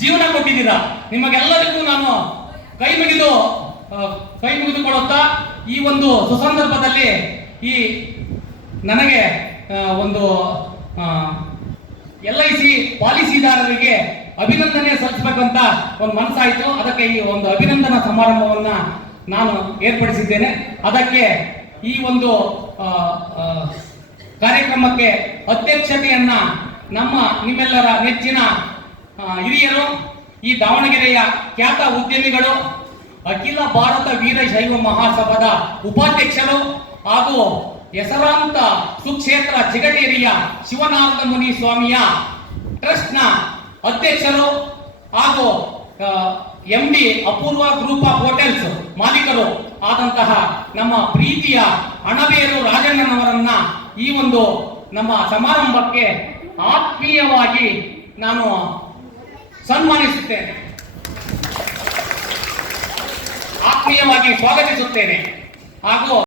ಜೀವನ ಕೊಟ್ಟಿದ್ದೀರಾ. ನಿಮಗೆಲ್ಲರಿಗೂ ನಾನು ಕೈ ಮುಗಿದುಕೊಳ್ಳುತ್ತಾ ಈ ಒಂದು ಸುಸಂದರ್ಭದಲ್ಲಿ ಈ ನನಗೆ ಒಂದು LIC ಪಾಲಿಸಿದಾರರಿಗೆ ಅಭಿನಂದನೆ ಸಲ್ಲಿಸಬೇಕಂತ ಒಂದು ಮನಸ್ಸಾಯಿತು. ಅದಕ್ಕೆ ಈ ಒಂದು ಅಭಿನಂದನಾ ಸಮಾರಂಭವನ್ನ ನಾನು ಏರ್ಪಡಿಸಿದ್ದೇನೆ. ಅದಕ್ಕೆ ಈ ಒಂದು ಕಾರ್ಯಕ್ರಮಕ್ಕೆ ಅಧ್ಯಕ್ಷತೆಯನ್ನ ನಿಮ್ಮೆಲ್ಲರ ನೆಚ್ಚಿನ ಹಿರಿಯರು, ಈ ದಾವಣಗೆರೆಯ ಖ್ಯಾತ ಉದ್ಯಮಿಗಳು, ಅಖಿಲ ಭಾರತ ವೀರಶೈವ ಮಹಾಸಭಾದ ಉಪಾಧ್ಯಕ್ಷರು ಹಾಗೂ ಹೆಸರಾಂತ ಸುಕ್ಷೇತ್ರ ಚಿಗಟೇರಿಯ ಶಿವನಾರದ ಮುನಿ ಸ್ವಾಮಿಯ ಟ್ರಸ್ಟ್ನ ಅಧ್ಯಕ್ಷರು ಹಾಗೂ MD Apoorva group of hotels ಮಾಲೀಕರು ಆದಂತಹ ನಮ್ಮ ಪ್ರೀತಿಯ ಅಣಬೇರು ರಾಜಣ್ಣನವರನ್ನ ಈ ಒಂದು ನಮ್ಮ ಸಮಾರಂಭಕ್ಕೆ ಆತ್ಮೀಯವಾಗಿ ನಾನು ಸನ್ಮಾನಿಸುತ್ತೇನೆ, ಆತ್ಮೀಯವಾಗಿ ಸ್ವಾಗತಿಸುತ್ತೇನೆ. ಹಾಗೂ